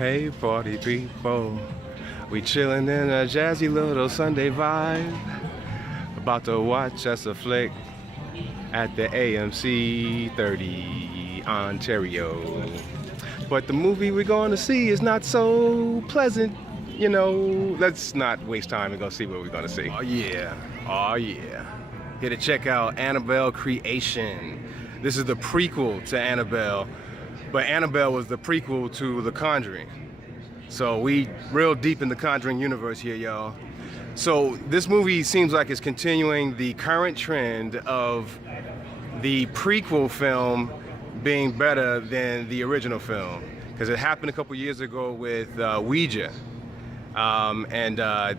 Hey party people, we chillin' in a jazzy little Sunday vibe. About to watch us a flick at the AMC 30 Ontario. But the movie we're going to see is not so pleasant, you know. Let's not waste time and go see what we're going to see. Oh yeah, oh yeah. Here to check out Annabelle Creation. This is the prequel to Annabelle, but Annabelle was the prequel to The Conjuring. So we real deep in the Conjuring universe here, y'all. So this movie seems like it's continuing the current trend of the prequel film being better than the original film, because it happened a couple years ago with Ouija, and the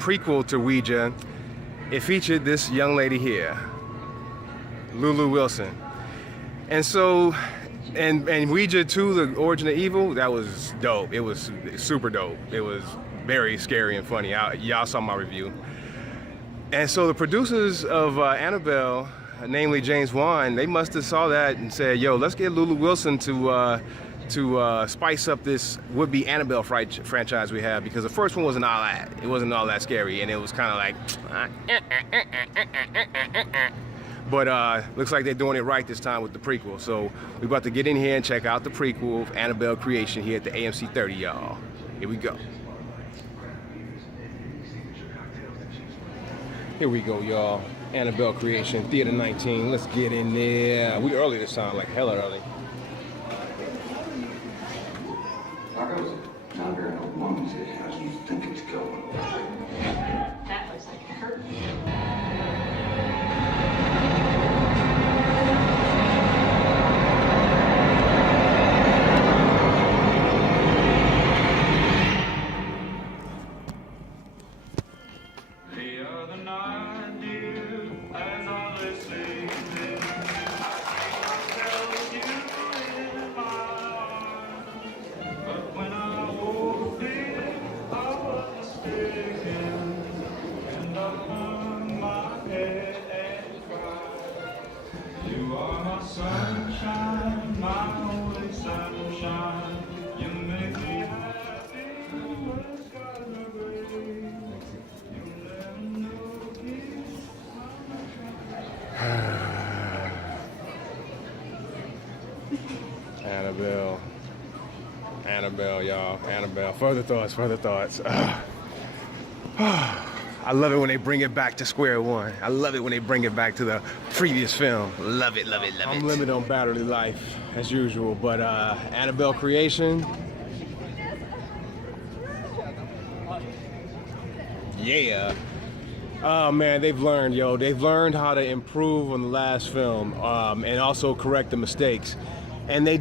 prequel to Ouija, it featured this young lady here, Lulu Wilson, and so. And Ouija 2, The Origin of Evil, that was dope. It was super dope. It was very scary and funny. Y'all saw my review. And so the producers of Annabelle, namely James Wan, they must have saw that and said, yo, let's get Lulu Wilson to spice up this would-be Annabelle franchise we have, because the first one wasn't all that. It wasn't all that scary, and it was kind of like... But looks like they're doing it right this time with the prequel. So we're about to get in here and check out the prequel of Annabelle Creation here at the AMC 30, y'all. Here we go. Here we go, y'all. Annabelle Creation, Theater 19. Let's get in there. We early this time, like hella early. Tacos? Not very no lungs. How do you think it's going? That looks like it hurt. Sunshine, my only sunshine, you make me happy when it's got no rain. You never know peace. Annabelle, y'all. Annabelle. Further thoughts. I love it when they bring it back to square one. I love it when they bring it back to the previous film. Love it. I'm limited on battery life, as usual, but Annabelle Creation. Yeah. Oh man, they've learned, yo. They've learned how to improve on the last film, and also correct the mistakes. And it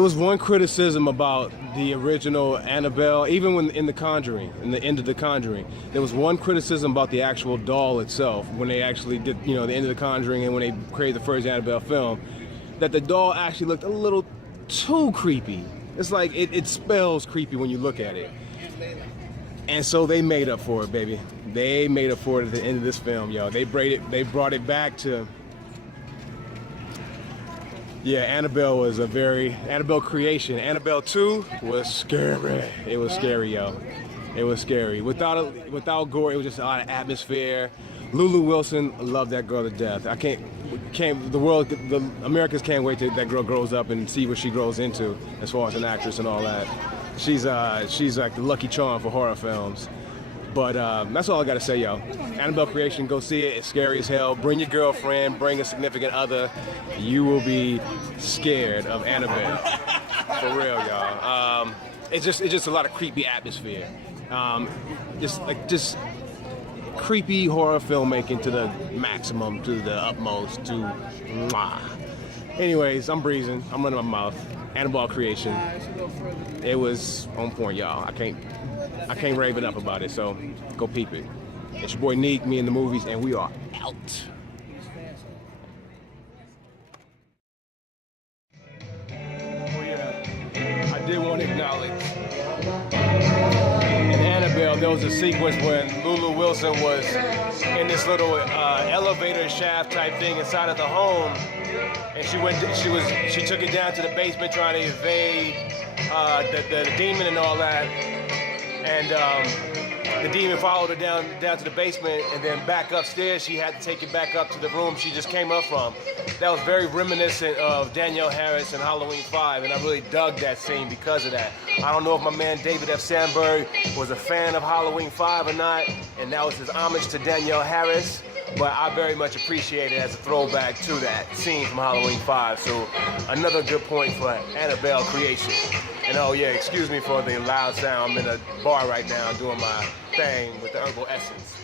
was one criticism about the original Annabelle, even when in The Conjuring, in the end of The Conjuring, there was one criticism about the actual doll itself when they actually did, the end of The Conjuring and when they created the first Annabelle film, that the doll actually looked a little too creepy. It's like it spells creepy when you look at it. And so they made up for it, baby. They made up for it at the end of this film, yo. They brought it back to. Yeah, Annabelle was Annabelle Creation. Annabelle 2 was scary. It was scary, yo. It was scary. Without gore, it was just a lot of atmosphere. Lulu Wilson, loved that girl to death. The Americans can't wait till that girl grows up and see what she grows into as far as an actress and all that. She's like the lucky charm for horror films. But that's all I gotta say, yo. Annabelle Creation, go see it. It's scary as hell. Bring your girlfriend, bring a significant other. You will be scared of Annabelle. For real, y'all. It's just a lot of creepy atmosphere. Just creepy horror filmmaking to the maximum, to the utmost, to mwah. Anyways, I'm breezing. I'm running my mouth. Annabelle Creation. It was on point, y'all. I can't rave enough about it, so go peep it. It's your boy Neek, me in the movies, and we are out. Oh yeah, I did want to acknowledge in Annabelle there was a sequence when Lulu Wilson was in this little elevator shaft type thing inside of the home, and she took it down to the basement trying to evade the demon and all that, and the demon followed her down to the basement, and then back upstairs. She had to take it back up to the room she just came up from. That was very reminiscent of Danielle Harris in Halloween 5, and I really dug that scene because of that. I don't know if my man David F. Sandberg was a fan of Halloween 5 or not, and that was his homage to Danielle Harris, but I very much appreciate it as a throwback to that scene from Halloween 5. So another good point for Annabelle Creation. And oh yeah, excuse me for the loud sound. I'm in a bar right now doing my thing with the herbal essence.